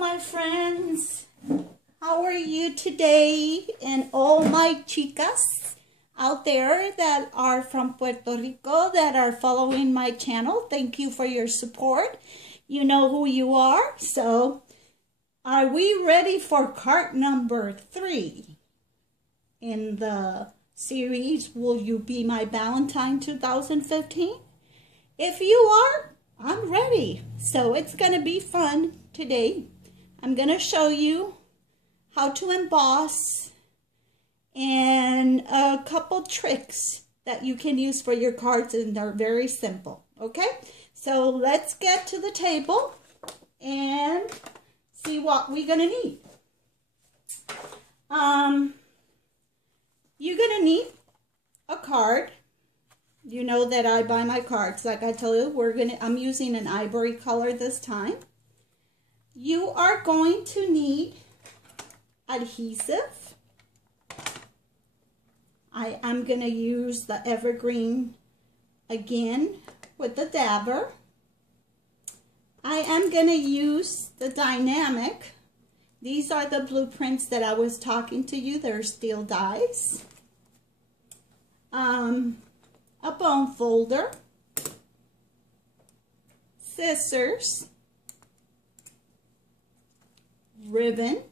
my friends. How are you today? And all my chicas out there that are from Puerto Rico that are following my channel, thank you for your support. You know who you are. So, are we ready for card number 3 in the series Will You Be My Valentine 2015? If you are, I'm ready. So it's going to be fun today. I'm going to show you how to emboss and a couple tricks that you can use for your cards, and they're very simple. Okay, so let's get to the table and see what we're going to need. You're going to need a card. You know that I buy my cards. Like I tell you, I'm using an ivory color this time. You are going to need adhesive. I am going to use the evergreen again with the dabber. I am going to use the dynamic. These are the blueprints that I was talking to you. They're steel dies. A bone folder, scissors, ribbon,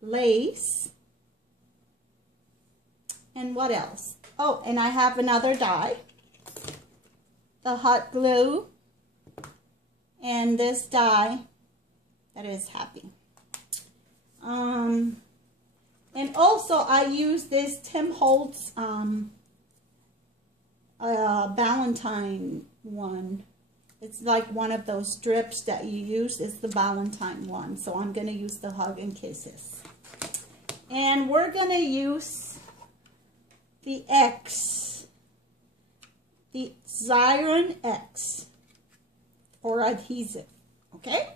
lace, and what else? Oh, and I have another die, the hot glue, and this die that is happy. And also, I use this Tim Holtz Valentine one. It's like one of those strips that you use. It's the Valentine one. So I'm going to use the Hug and Kisses. And we're going to use the X, the Xyron X for adhesive. Okay?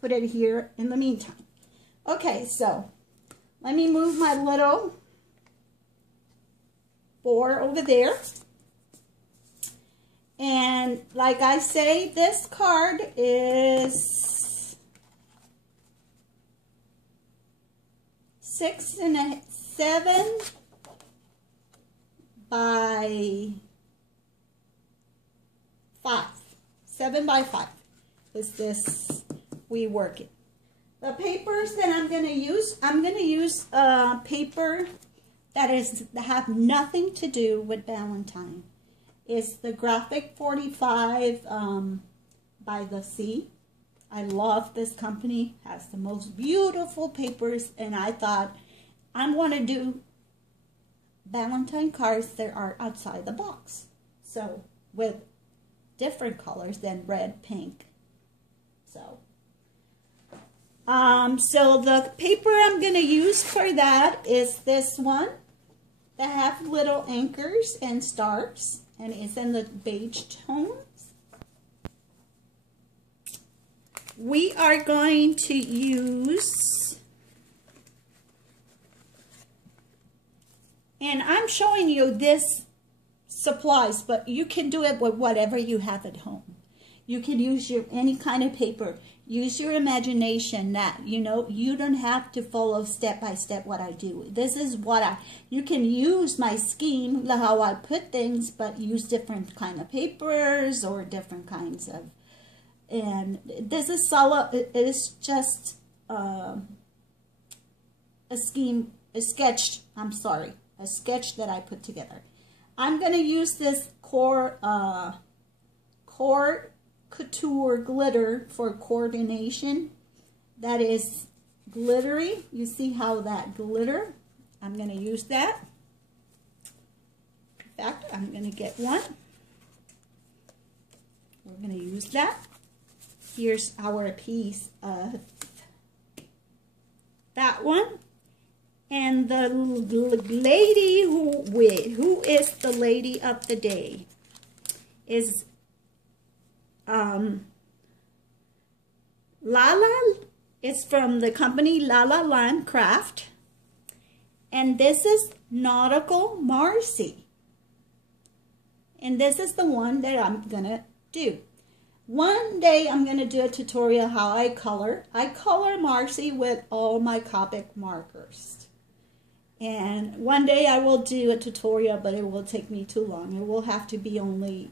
Put it here in the meantime. Okay, so let me move my little board over there. And like I say, this card is 7 by 5. 7 by 5 is this we work it. The papers that I'm going to use paper that have nothing to do with Valentine. It's the Graphic 45 by the Sea. I love this company. Has the most beautiful papers, and I thought I want to do Valentine cards that are outside the box. So with different colors than red, pink. So the paper I'm going to use for that is this one that have little anchors and stars, and it's in the beige tones. We are going to use, and I'm showing you this supplies, but you can do it with whatever you have at home. You can use any kind of paper. Use your imagination. That you don't have to follow step by step what I do. This is what you can use my scheme, how I put things, but use different kind of papers or different kinds of. And this is solid. It is just a scheme, a sketch. I'm sorry, a sketch that I put together. I'm gonna use this core couture glitter for coordination. That is glittery. You see how that glitter? I'm going to use that. In fact, I'm going to get one. We're going to use that. Here's our piece of that one. And the lady who is the lady of the day is Lala. Is from the company Lala Land Craft, and this is Nautical Marcy, and this is the one that I'm gonna do. One day I'm going to do a tutorial how I color. I color Marcy with all my Copic markers. And one day I will do a tutorial, but it will take me too long. It will have to be only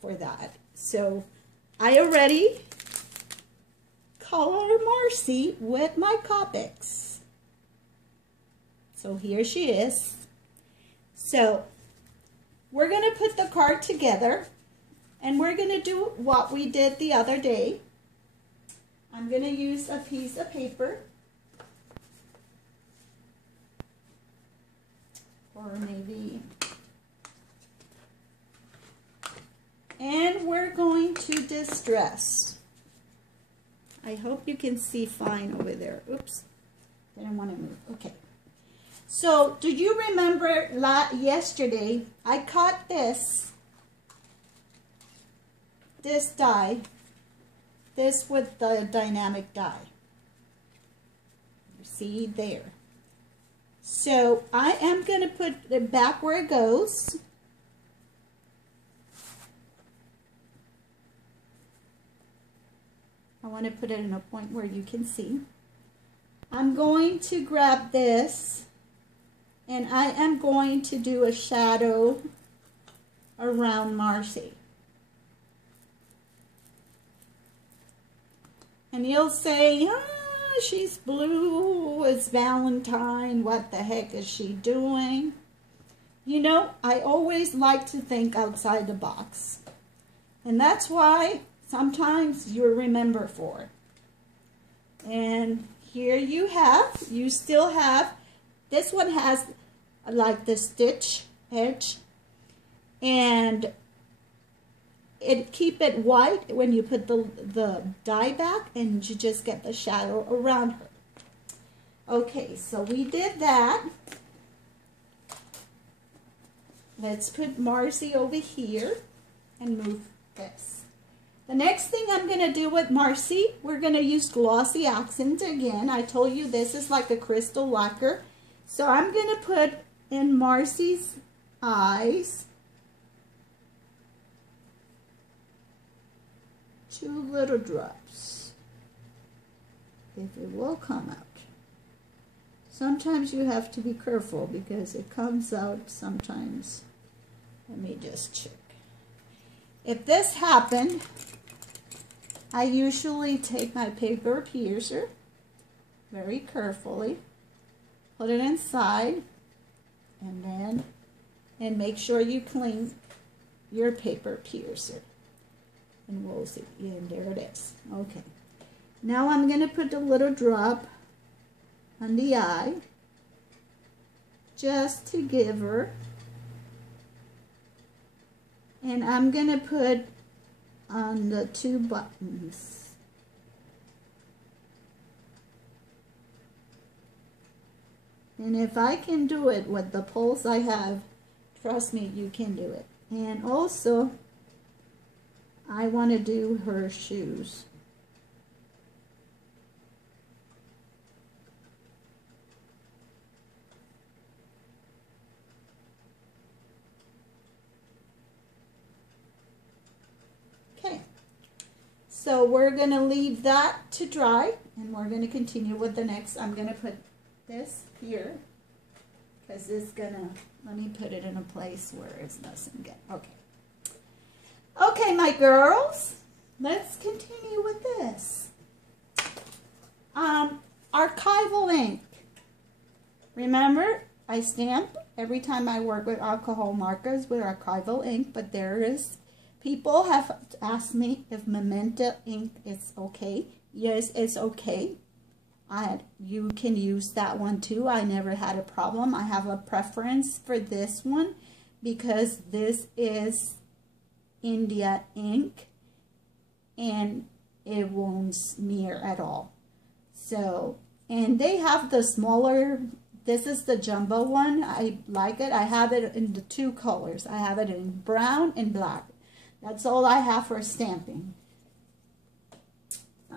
for that. So I already color Marcy with my Copics. So here she is. So we're going to put the card together. And we're going to do what we did the other day. I'm going to use a piece of paper. Or maybe. And we're going to distress. I hope you can see fine over there. Oops. Didn't want to move. Okay. So, do you remember yesterday I cut this die, this with the dynamic die. You see there. So I am going to put it back where it goes. I want to put it in a point where you can see. I'm going to grab this and I am going to do a shadow around Marcy. And you'll say, she's blue, it's Valentine, what the heck is she doing? You know, I always like to think outside the box. And that's why sometimes you remember for it. And here you still have, this one has like the stitch edge. And keep it white when you put the die back, and you just get the shadow around her. Okay, so we did that. Let's put Marcy over here and move this. The next thing I'm going to do with Marcy, we're going to use glossy accent again. I told you this is like a crystal lacquer. So I'm going to put in Marcy's eyes 2 little drops, if it will come out. Sometimes you have to be careful because it comes out sometimes. Let me just check. If this happened, I usually take my paper piercer very carefully, put it inside, and make sure you clean your paper piercer. And we'll see. And there it is. Okay. Now I'm going to put a little drop on the eye, just to give her. And I'm going to put on the 2 buttons. And if I can do it with the pulse I have, trust me, you can do it. And also, I want to do her shoes. Okay, so we're going to leave that to dry, and we're going to continue with the next. I'm going to put this here, because it's going to, let me put it in a place where it doesn't get, okay. Okay, my girls, let's continue with this. Archival ink. Remember, I stamp every time I work with alcohol markers with archival ink, but people have asked me if Memento ink is okay. Yes, it's okay. You can use that one too. I never had a problem. I have a preference for this one because this is India ink and it won't smear at all. So, and they have the smaller, this is the jumbo one. I like it. I have it in the 2 colors. I have it in brown and black. That's all I have for stamping.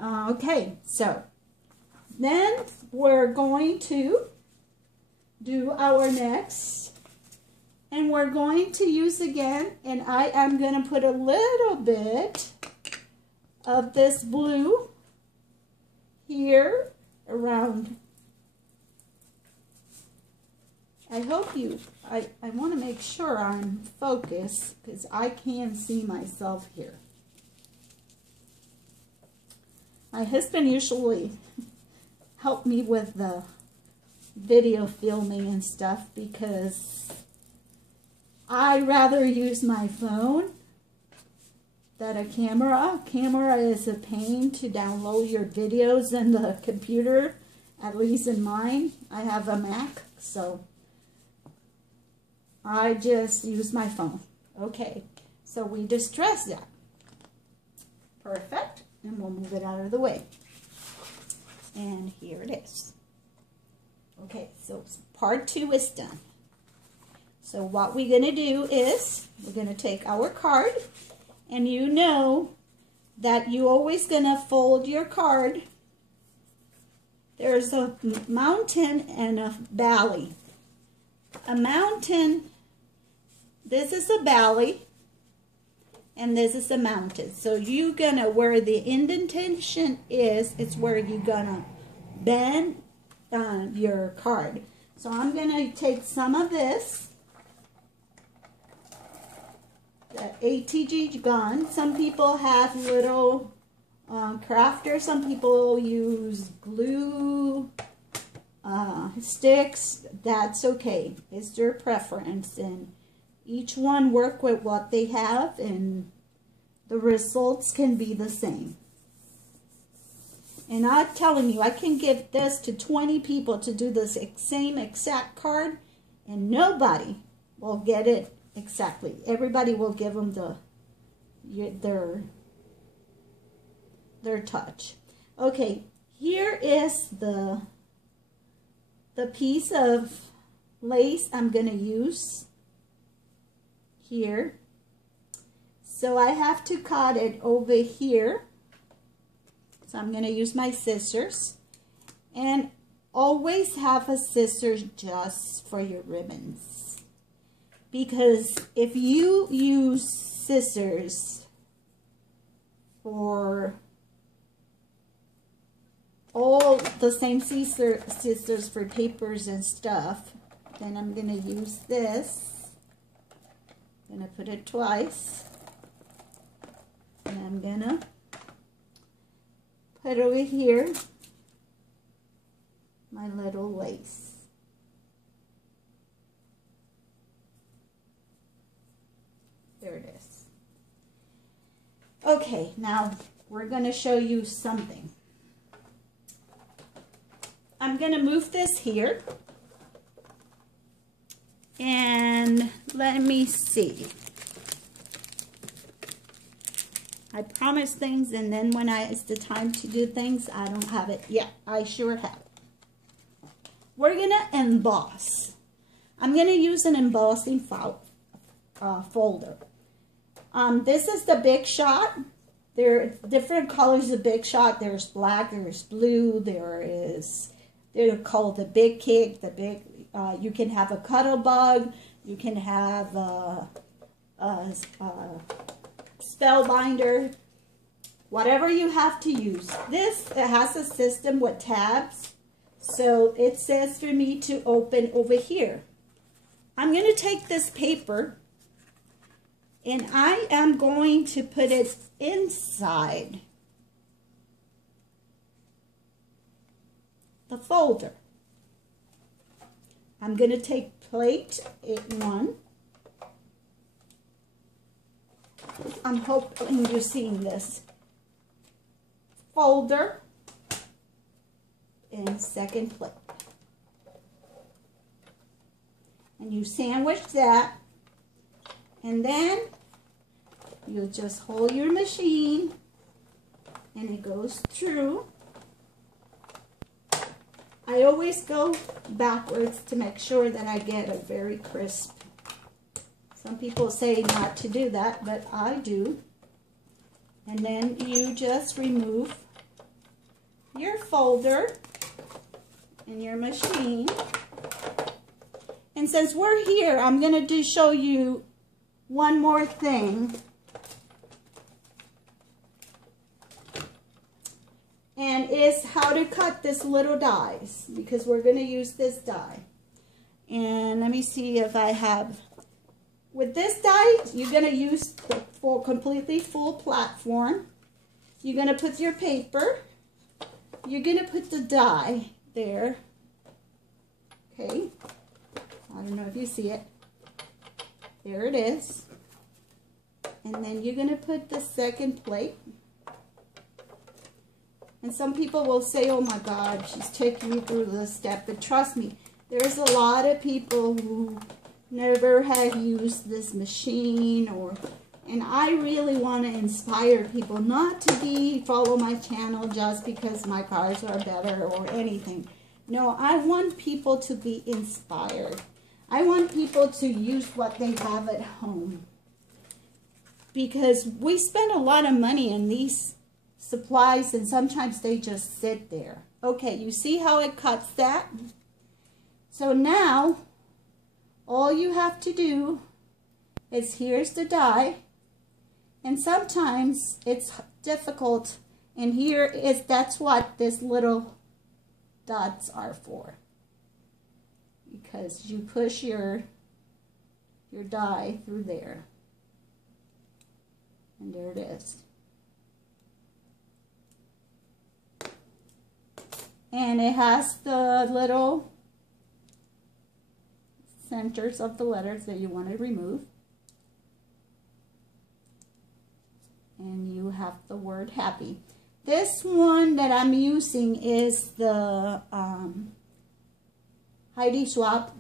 Okay, so then we're going to do our next. And we're going to use again, and I am going to put a little bit of this blue here around. I hope you, I want to make sure I'm focused because I can see myself here. My husband usually helped me with the video filming and stuff because I rather use my phone than a camera. Camera is a pain to download your videos in the computer, at least in mine. I have a Mac, so I just use my phone. Okay, so we distress that. Perfect. And we'll move it out of the way. And here it is. Okay, so part 2 is done. So what we're going to do is we're going to take our card, and you know that you're always going to fold your card. There's a mountain and a valley. A mountain, this is a valley, and this is a mountain. So you're gonna, where the indentation is, it's where you're gonna bend your card. So I'm gonna take some of this, the ATG gun. Some people have little crafters. Some people use glue sticks. That's okay. It's their preference, and each one work with what they have, and the results can be the same. And I'm telling you, I can give this to 20 people to do this same exact card, and nobody will get it exactly. Everybody will give them their touch. Okay, here is the piece of lace I'm going to use here. So I have to cut it over here. So I'm going to use my scissors, and always have a scissors just for your ribbons, because if you use scissors for all the same scissors for papers and stuff, then I'm going to use this. I'm going to put it twice, and I'm going to put over here my little lace. There it is. Okay, now we're going to show you something. I'm going to move this here. And let me see. I promise things, and then when it's the time to do things, I don't have it yet. I sure have. We're going to emboss. I'm going to use an embossing folder. This is the BIGSHOT. There are different colors of BIGSHOT. There's black, there's blue, they're called the Big Kick, the Big. You can have a cuddle bug. You can have a spellbinder. Whatever you have to use. This, it has a system with tabs. So it says for me to open over here. I'm going to take this paper, and I am going to put it inside the folder. I'm going to take plate 1. I'm hoping you're seeing this. Folder and second plate. And you sandwich that, and then you just hold your machine, and it goes through. I always go backwards to make sure that I get a very crisp. Some people say not to do that, but I do. And then you just remove your folder and your machine. And since we're here, I'm going to show you one more thing. and is how to cut this little dies, because we're going to use this die. And let me see if I have, with this die, you're going to use the completely full platform. You're going to put your paper, you're going to put the die there, okay, I don't know if you see it, there it is, and then you're going to put the second plate. And some people will say, oh my God, she's taking me through this step, but trust me, there's a lot of people who never have used this machine, and I really want to inspire people not to follow my channel just because my cars are better or anything. No, I want people to be inspired. I want people to use what they have at home, because we spend a lot of money in these supplies and sometimes they just sit there. Okay, you see how it cuts that? So now all you have to do is, here's the die, and sometimes it's difficult, and that's what this little dots are for, because you push your die through there, and there it is. And it has the little centers of the letters that you want to remove. And you have the word happy. This one that I'm using is the Heidi Schwab.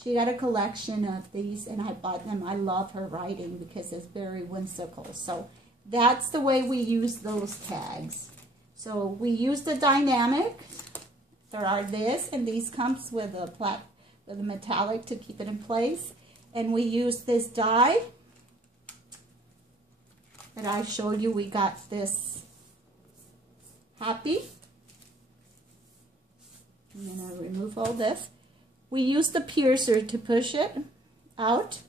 She got a collection of these and I bought them. I love her writing because it's very whimsical. So that's the way we use those tags. So we use the dynamic. There are this, and these comes with a metallic to keep it in place. And we use this die that I showed you. We got this happy. I'm going to remove all this. We use the piercer to push it out.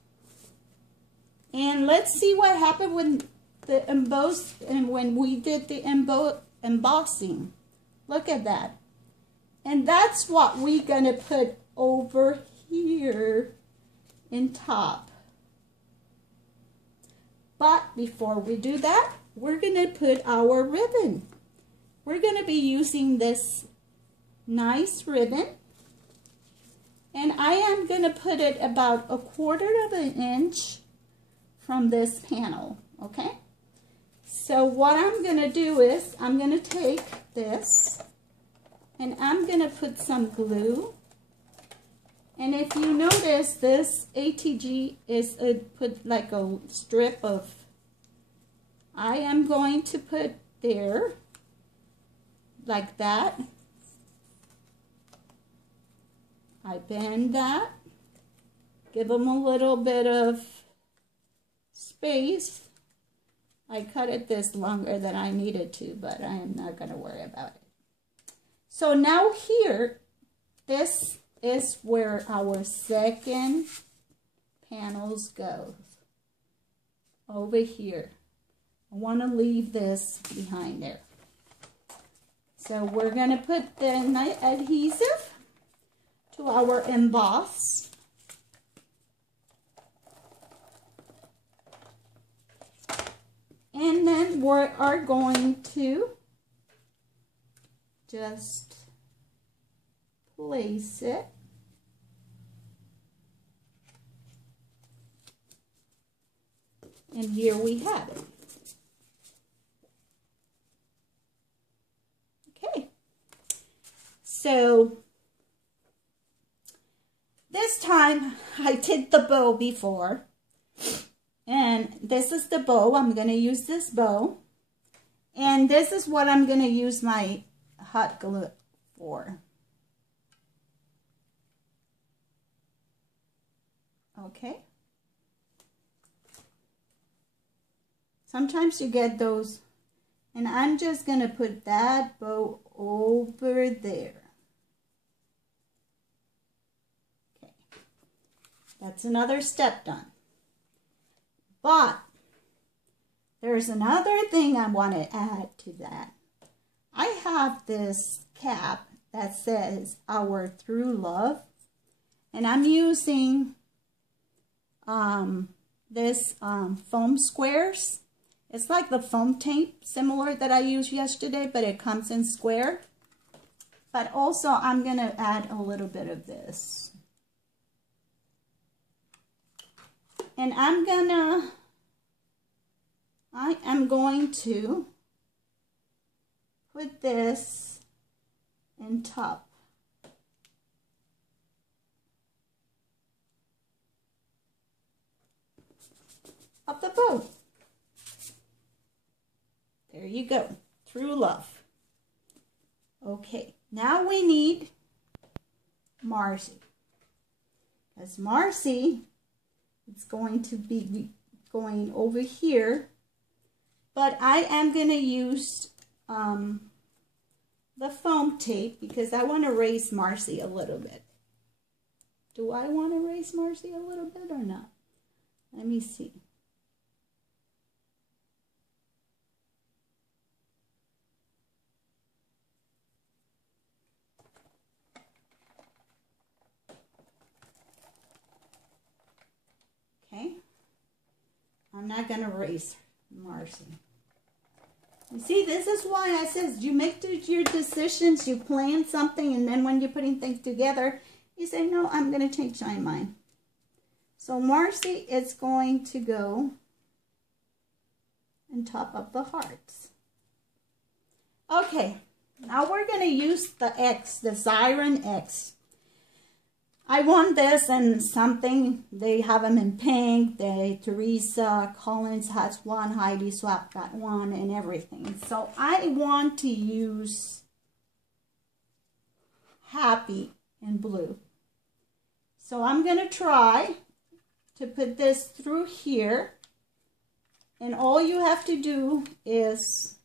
And let's see what happened when the when we did the embossing. Look at that. And that's what we're going to put over here in top. But before we do that, we're going to put our ribbon. We're going to be using this nice ribbon. And I am going to put it about 1/4 of an inch from this panel, okay? So what I'm going to do is I'm going to take this and I'm going to put some glue. And if you notice, this ATG is put like a strip of, I am going to put there like that. I bend that, give them a little bit of space. I cut it this longer than I needed to, but I am not going to worry about it. So now here, this is where our second panels go. Over here. I want to leave this behind there. So we're going to put the adhesive to our emboss. And then we are going to just place it. And here we have it. Okay. So this time I did the bow before. And this is the bow. I'm going to use this bow. And this is what I'm going to use my hot glue for. Okay. Sometimes you get those. And I'm just going to put that bow over there. Okay. That's another step done. But there's another thing I want to add to that. I have this cap that says Our True Love, and I'm using this foam squares. It's like the foam tape, similar that I used yesterday, but it comes in square. But also I'm going to add a little bit of this. And I am going to put this in top. Of the bow. There you go. True Love. Okay, now we need Marcy. Because Marcy is going to be going over here. But I am going to use the foam tape because I want to raise Marcy a little bit. Do I want to raise Marcy a little bit or not? Let me see. Okay, I'm not going to raise Marcy. You see, this is why I says you make your decisions, you plan something, and then when you're putting things together, you say, no, I'm going to change my mind. So Marcy is going to go on top of the hearts. Okay, now we're going to use the X, the Siren X. I want this in something, they have them in pink, Teresa Collins has one, Heidi Swap got one, and everything. So I want to use Happy in blue. So I'm going to try to put this through here, and all you have to do is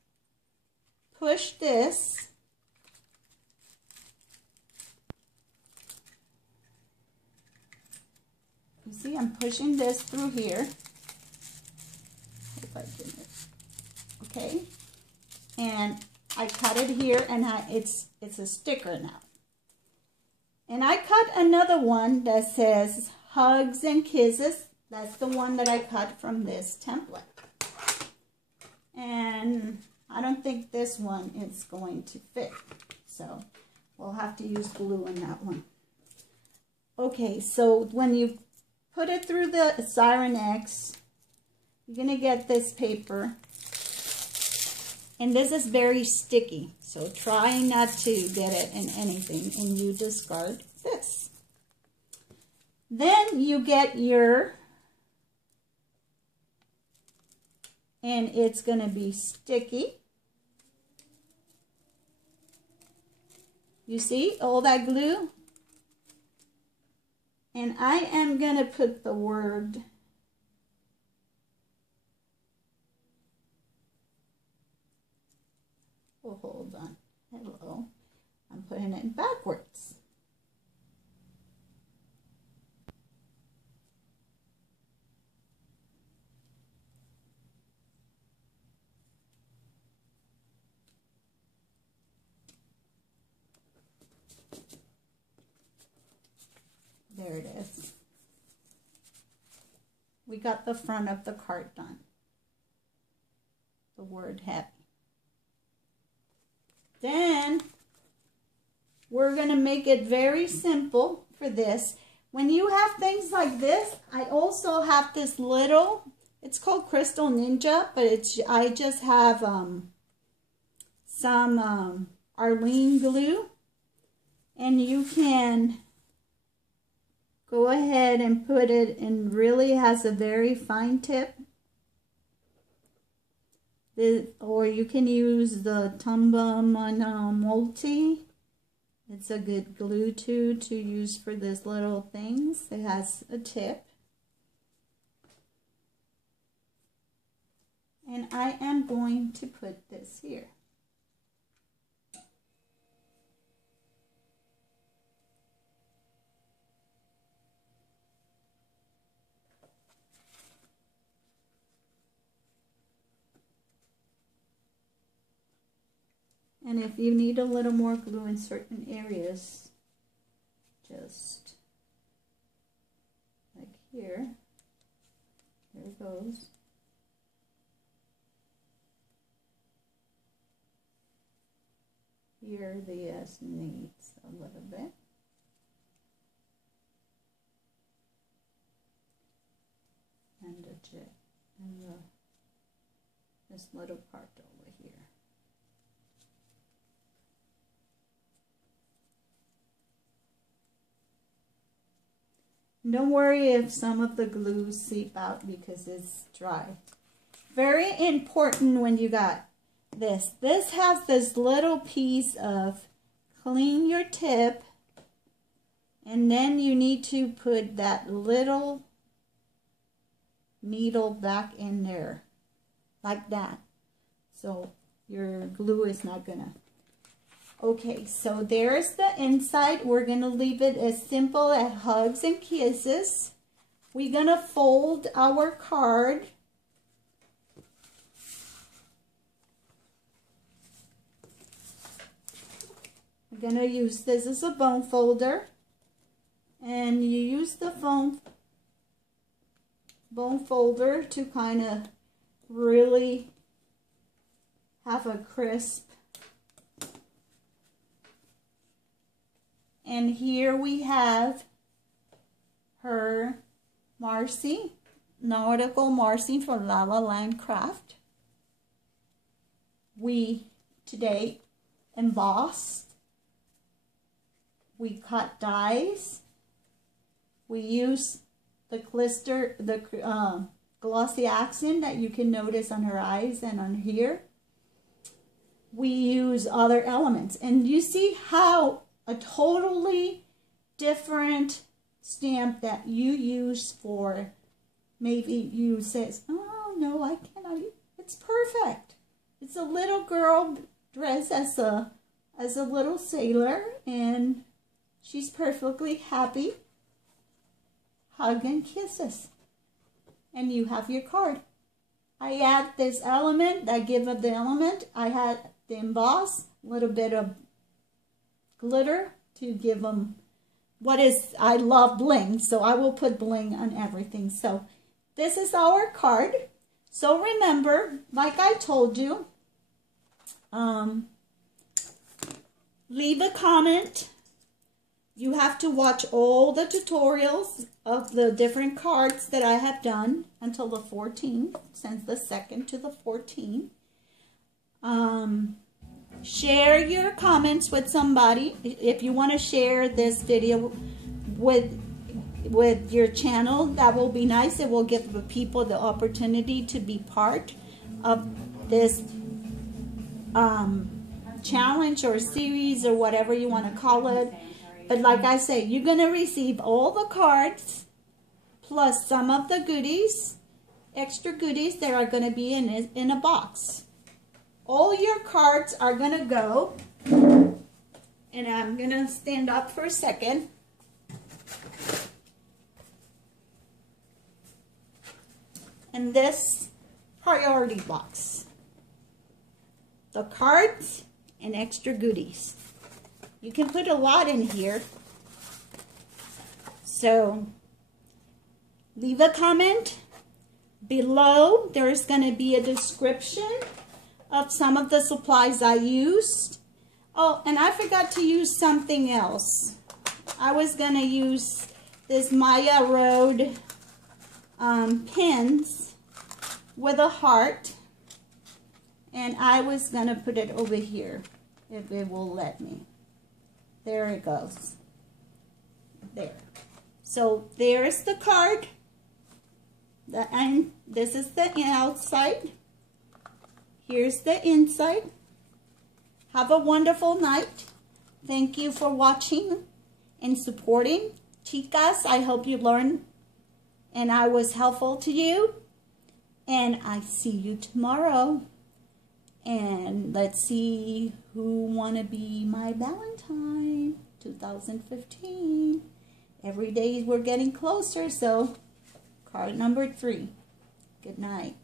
push this. You see, I'm pushing this through here. If I can, okay, and I cut it here, and it's a sticker now. And I cut another one that says Hugs and Kisses. That's the one that I cut from this template. And I don't think this one is going to fit, so we'll have to use glue in that one. Okay, so when you put it through the Siren X, you're going to get this paper. And this is very sticky, so try not to get it in anything, and you discard this. Then you get your, and it's going to be sticky. You see all that glue? And I am going to put the word oh, hold on. Hello. I'm putting it backwards. There it is. We got the front of the card done. The word Happy. Then we're going to make it very simple for this. When you have things like this, I also have this little, it's called Crystal Ninja, but I just have some Arlene glue, and you can go ahead and put it in, really has a very fine tip. Or you can use the Tumba Multi. It's a good glue to use for these little things. It has a tip. And I am going to put this here. And if you need a little more glue in certain areas, just like here, there it goes. Here the S needs a little bit. And the J, and this little part over here. Don't worry if some of the glue seep out because it's dry. Very important when you got this. This has this little piece of clean your tip, and then you need to put that little needle back in there like that, so your glue is not gonna. Okay, so there's the inside. We're gonna leave it as simple as hugs and kisses. We're gonna fold our card. We're gonna use this as a bone folder, and you use the bone folder to kind of really have a crisp. And here we have her Marcy, Nautical Marcy from Lava Land Craft. We today embossed, we cut dies, we use the glister, the glossy accent that you can notice on her eyes and on here. We use other elements, and you see how a totally different stamp that you use for, maybe you says, oh no, I cannot, it's perfect. It's a little girl dressed as a little sailor, and she's perfectly happy. Hug and kisses. And you have your card. I add this element, I give up the element. I had the emboss, a little bit of glitter to give them I love bling, so I will put bling on everything. So this is our card. So remember, like I told you, leave a comment. You have to watch all the tutorials of the different cards that I have done until the 14th, since the 2nd to the 14th. Share your comments with somebody. If you want to share this video with your channel, that will be nice. It will give the people the opportunity to be part of this challenge or series or whatever you want to call it. But like I say, you're going to receive all the cards plus some of the goodies, extra goodies that are going to be in a box. All your cards are going to go, and I'm going to stand up for a second. And this priority box. The cards and extra goodies. You can put a lot in here. So leave a comment below. There's going to be a description of some of the supplies I used. Oh, and I forgot to use something else. I was going to use this Maya Road pins with a heart. And I was going to put it over here, if it will let me. There it goes. There. So there's the card. And this is the outside. Here's the inside. Have a wonderful night. Thank you for watching and supporting. Chicas, I hope you learned and I was helpful to you. And I see you tomorrow. And let's see who want to be my Valentine 2015. Every day we're getting closer, so card number 3. Good night.